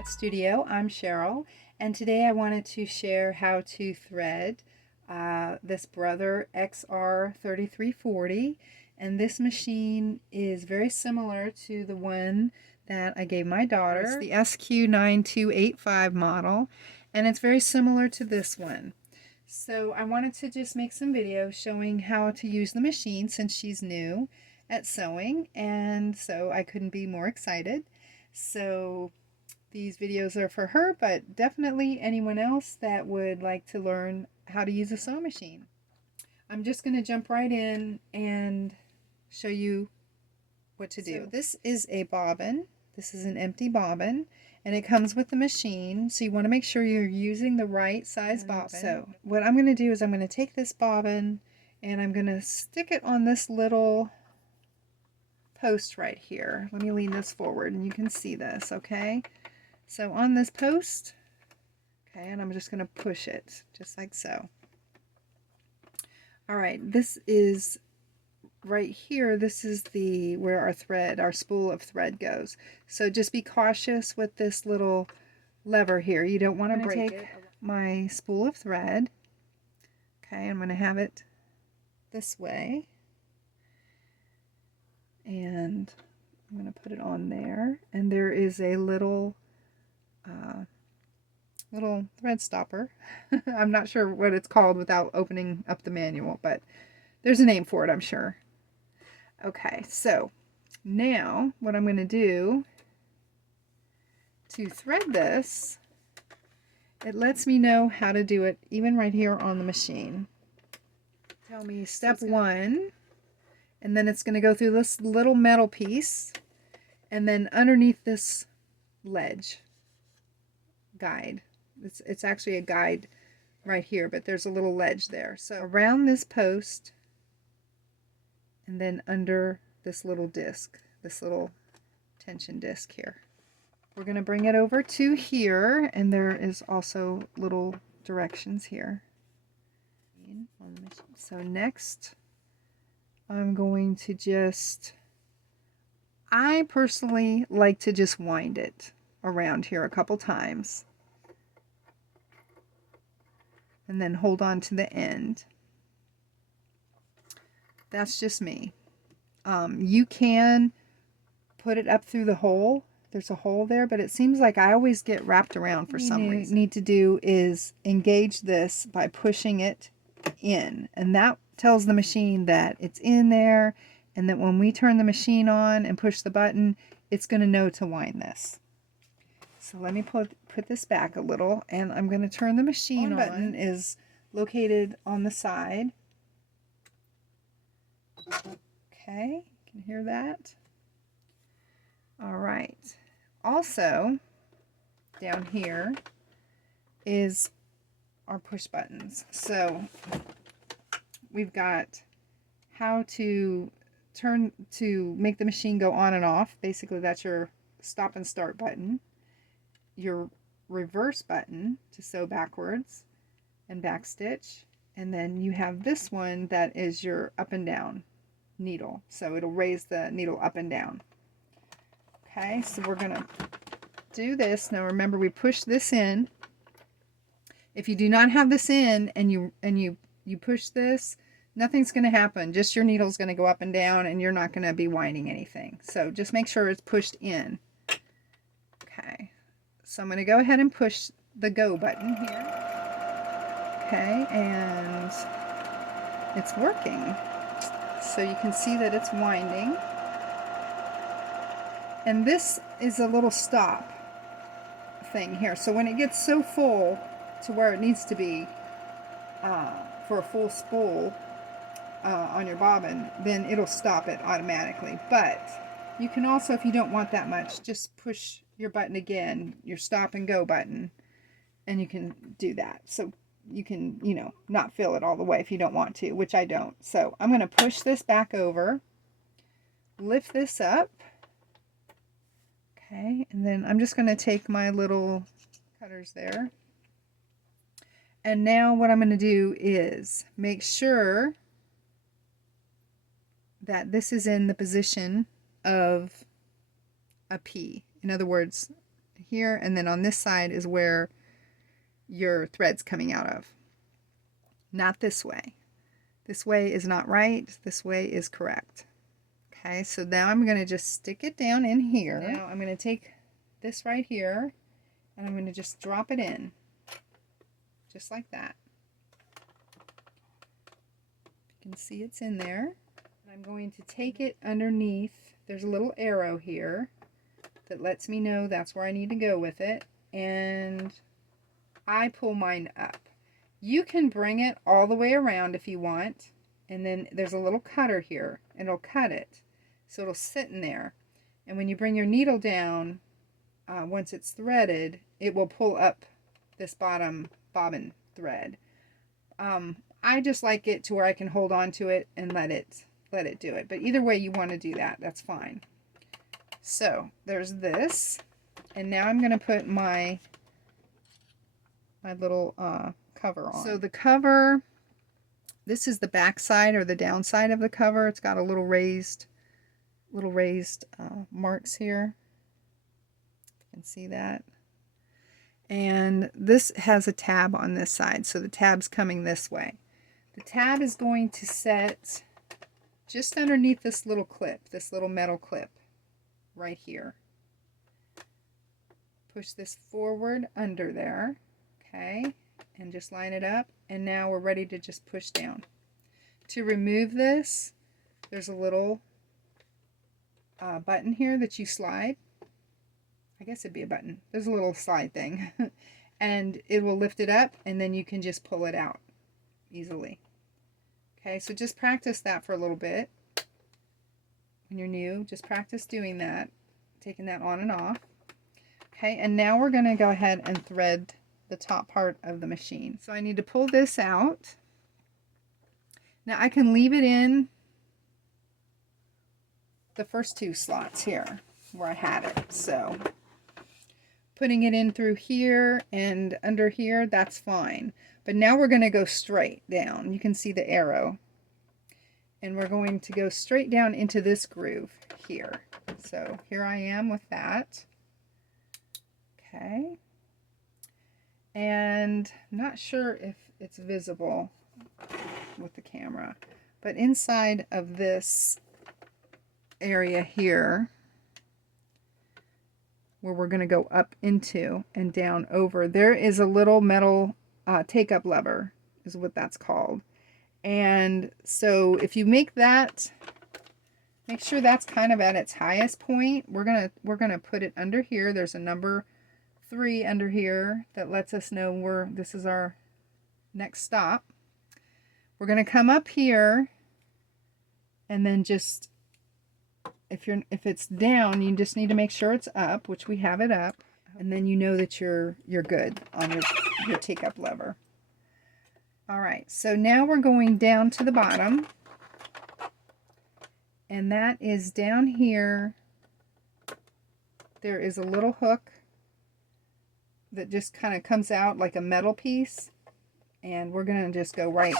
Cat Studio. I'm Cheryl, and today I wanted to share how to thread this Brother XR3340, and this machine is very similar to the one that I gave my daughter. It's the SQ9285 model, and it's very similar to this one. So I wanted to just make some videos showing how to use the machine since she's new at sewing, and so I couldn't be more excited. So these videos are for her, but definitely anyone else that would like to learn how to use a sewing machine. I'm just going to jump right in and show you what to do. So this is a bobbin. This is an empty bobbin, and it comes with the machine, so you want to make sure you're using the right size bobbin. So what I'm going to do is I'm going to take this bobbin and I'm going to stick it on this little post right here. Let me lean this forward and you can see this, okay? So on this post, okay, and I'm just going to push it just like so. All right, this is right here. This is the where our thread, our spool of thread goes. So just be cautious with this little lever here. You don't want to break it. My spool of thread. Okay, I'm going to have it this way. And I'm going to put it on there. And there is a little thread stopper. I'm not sure what it's called without opening up the manual, but there's a name for it, I'm sure. Okay, so now what I'm going to do to thread this, it lets me know how to do it even right here on the machine. Tell me step 1, and then it's going to go through this little metal piece, and then underneath this ledge guide. It's actually a guide right here, but there's a little ledge there. So around this post, and then under this little disc, this little tension disc here. We're going to bring it over to here, and there is also little directions here. So next, I'm going to I personally like to just wind it around here a couple times. And then hold on to the end. That's just me. You can put it up through the hole. There's a hole there, but it seems like I always get wrapped around for some reason. What you need to do is engage this by pushing it in, and that tells the machine that it's in there, and that when we turn the machine on and push the button, it's going to know to wind this. So let me put this back a little, and I'm going to turn the machine on. The button is located on the side. Okay, you can hear that. All right. Also, down here is our push buttons. So we've got how to make the machine go on and off. Basically, that's your stop and start button. Your reverse button to sew backwards and back stitch, and then you have this one that is your up and down needle, so it'll raise the needle up and down. Okay, so we're gonna do this now. Remember, we push this in. If you do not have this in and you push this, nothing's going to happen. Just your needle's going to go up and down, and you're not going to be winding anything. So just make sure it's pushed in. Okay. So I'm going to go ahead and push the go button here. Okay, and it's working. So you can see that it's winding. And this is a little stop thing here. So when it gets so full to where it needs to be for a full spool on your bobbin, then it'll stop it automatically. But you can also, if you don't want that much, just push your button again, your stop and go button, and you can do that. So you can, not fill it all the way if you don't want to, which I don't. So I'm going to push this back over, lift this up. Okay, and then I'm just going to take my little cutters there. And now what I'm going to do is make sure that this is in the position of a P. In other words, here, and then on this side is where your thread's coming out of. Not this way. This way is not right. This way is correct. Okay, so now I'm going to just stick it down in here. Now I'm going to take this right here and I'm going to just drop it in. Just like that. You can see it's in there. I'm going to take it underneath. There's a little arrow here that lets me know that's where I need to go with it. And I pull mine up. You can bring it all the way around if you want. And then there's a little cutter here. And it'll cut it. So it'll sit in there. And when you bring your needle down, once it's threaded, it will pull up this bottom bobbin thread. I just like it to where I can hold on to it and let it do it. But either way you want to do that, that's fine. So there's this. And now I'm going to put my little cover on. So the cover, this is the back side or the downside of the cover. It's got a little raised marks here. You can see that. And this has a tab on this side, so the tab's coming this way. The tab is going to set just underneath this little clip, this little metal clip right here. Push this forward under there, okay, and just line it up, and now we're ready to just push down. To remove this, there's a little button here that you slide. I guess it'd be a button. There's a little slide thing. And it will lift it up, and then you can just pull it out easily. Okay, so just practice that for a little bit. When you're new, just practice doing that, taking that on and off. Okay, and now we're going to go ahead and thread the top part of the machine. So I need to pull this out. Now I can leave it in the first two slots here where I had it. So putting it in through here and under here, that's fine. But now we're going to go straight down. You can see the arrow. And we're going to go straight down into this groove here. So here I am with that. Okay. And I'm not sure if it's visible with the camera, but inside of this area here, where we're going to go up into and down over, there is a little metal take-up lever, is what that's called. And so if you make that, make sure that's kind of at its highest point. We're gonna put it under here. There's a number 3 under here that lets us know this is our next stop. We're gonna come up here, and then just if it's down, you just need to make sure it's up, which we have it up, and then you know that you're good on your take-up lever. All right, so now we're going down to the bottom, and that is down here. There is a little hook that just kind of comes out like a metal piece, and we're going to just go right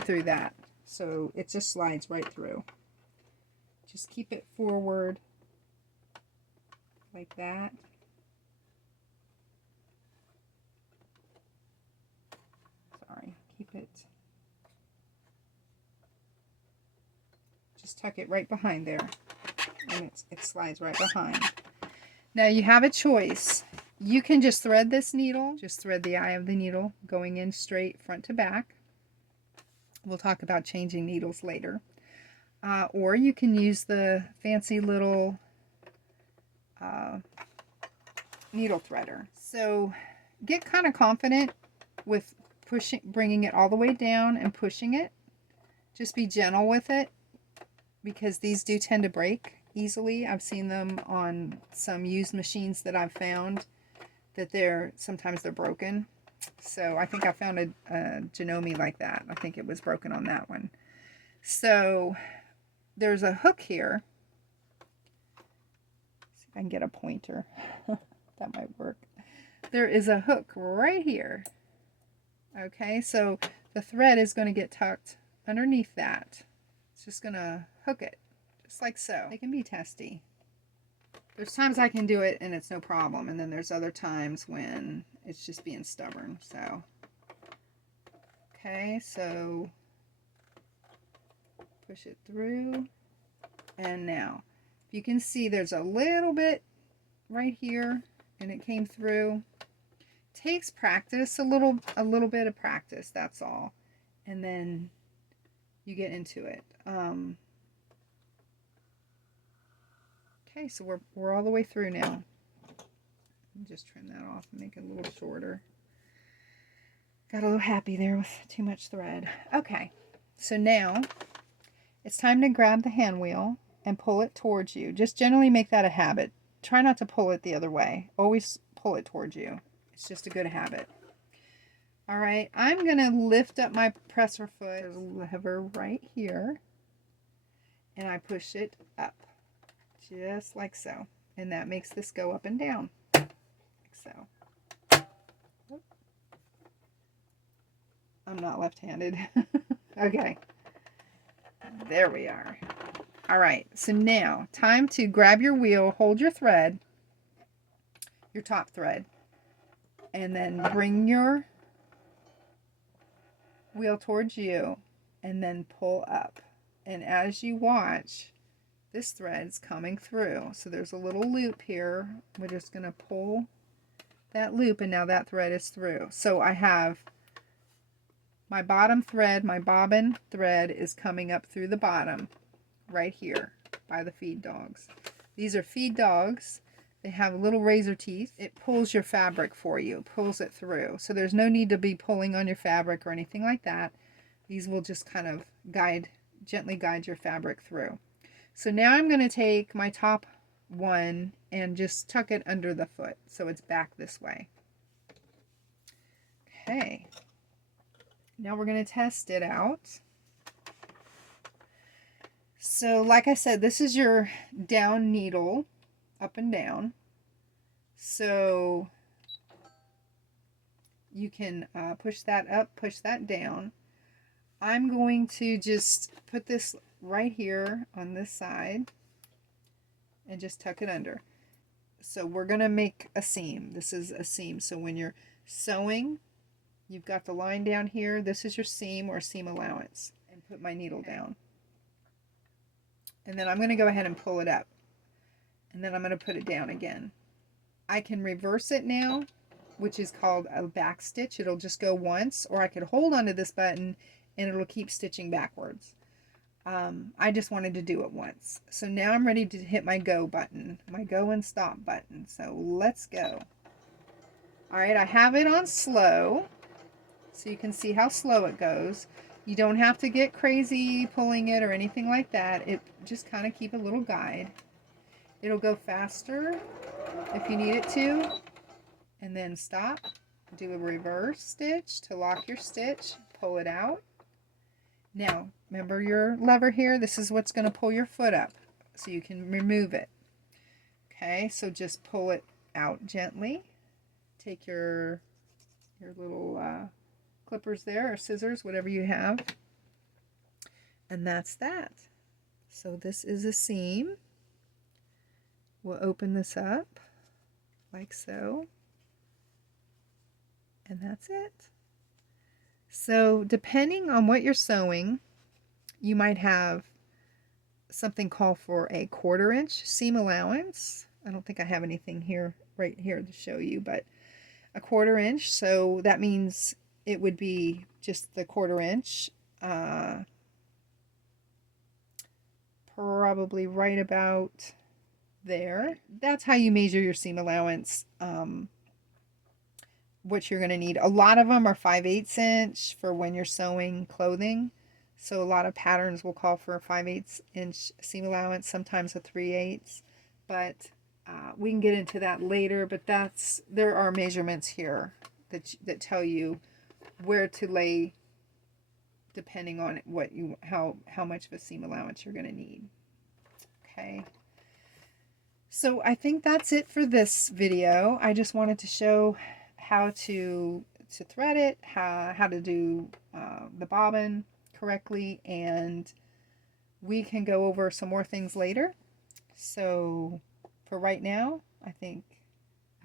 through that. So it just slides right through. Just keep it forward like that. Sorry, keep it. Just tuck it right behind there, and it slides right behind. Now you have a choice. You can just thread this needle, just thread the eye of the needle going in straight front to back. We'll talk about changing needles later. Or you can use the fancy little needle threader. So get kind of confident with bringing it all the way down and pushing it. Just be gentle with it, because these do tend to break easily. I've seen them on some used machines that I've found that sometimes they're broken. So I think I found a Janome like that. I think it was broken on that one. So there's a hook here. See if I can get a pointer. That might work. There is a hook right here. Okay, so the thread is going to get tucked underneath that. It's just going to hook it, just like so. They can be testy. There's times I can do it and it's no problem, and then there's other times when it's just being stubborn. So, okay, so push it through, and now you can see there's a little bit right here, and it came through. Takes practice, a little bit of practice, that's all, and then you get into it. Okay, so we're all the way through now. Just trim that off and make it a little shorter. Got a little happy there with too much thread. Okay, so now it's time to grab the hand wheel and pull it towards you. Just generally make that a habit. Try not to pull it the other way. Always pull it towards you. It's just a good habit. All right, I'm going to lift up my presser foot. There's a lever right here, and I push it up, just like so. And that makes this go up and down, like so. I'm not left-handed. Okay, there we are. All right, so now time to grab your wheel, hold your thread, your top thread, and then bring your wheel towards you and then pull up. And as you watch, this thread's coming through. So there's a little loop here. We're just going to pull that loop, and now that thread is through. So I have my bottom thread, my bobbin thread is coming up through the bottom right here by the feed dogs. These are feed dogs. They have little razor teeth. It pulls your fabric for you, pulls it through. So there's no need to be pulling on your fabric or anything like that. These will just kind of gently guide your fabric through. So now I'm going to take my top one and just tuck it under the foot so it's back this way. Okay. Now we're going to test it out. So like I said, this is your down needle, up and down. So you can push that up, push that down. I'm going to just put this right here on this side and just tuck it under. So we're going to make a seam. This is a seam. So when you're sewing, you've got the line down here. This is your seam or seam allowance. And put my needle down. And then I'm going to go ahead and pull it up. And then I'm going to put it down again. I can reverse it now, which is called a back stitch. It'll just go once, or I could hold onto this button and it'll keep stitching backwards. I just wanted to do it once. So now I'm ready to hit my go button, my go and stop button. So let's go. All right, I have it on slow, so you can see how slow it goes. You don't have to get crazy pulling it or anything like that. It just kind of keep a little guide. It'll go faster if you need it to. And then stop. Do a reverse stitch to lock your stitch. Pull it out. Now, remember your lever here? This is what's going to pull your foot up so you can remove it. Okay, so just pull it out gently. Take your little clippers there, or scissors, whatever you have. And that's that. So this is a seam. We'll open this up like so. And that's it. So depending on what you're sewing, you might have something called for a 1/4 inch seam allowance. I don't think I have anything here right here to show you, but a 1/4 inch. So that means it would be just the 1/4 inch, probably right about there. That's how you measure your seam allowance. What you're going to need. A lot of them are 5/8 inch for when you're sewing clothing. So a lot of patterns will call for a 5/8 inch seam allowance, sometimes a 3/8. But we can get into that later. But there are measurements here that tell you where to lay depending on how much of a seam allowance you're going to need. Okay. So I think that's it for this video. I just wanted to show how to thread it, how to do the bobbin correctly, and we can go over some more things later. So for right now, I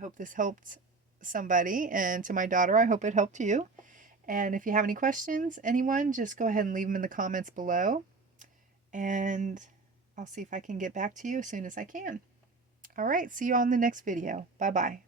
hope this helped somebody, and to my daughter, I hope it helped you. And if you have any questions, anyone, just go ahead and leave them in the comments below, and I'll see if I can get back to you as soon as I can. All right, see you on the next video. Bye-bye.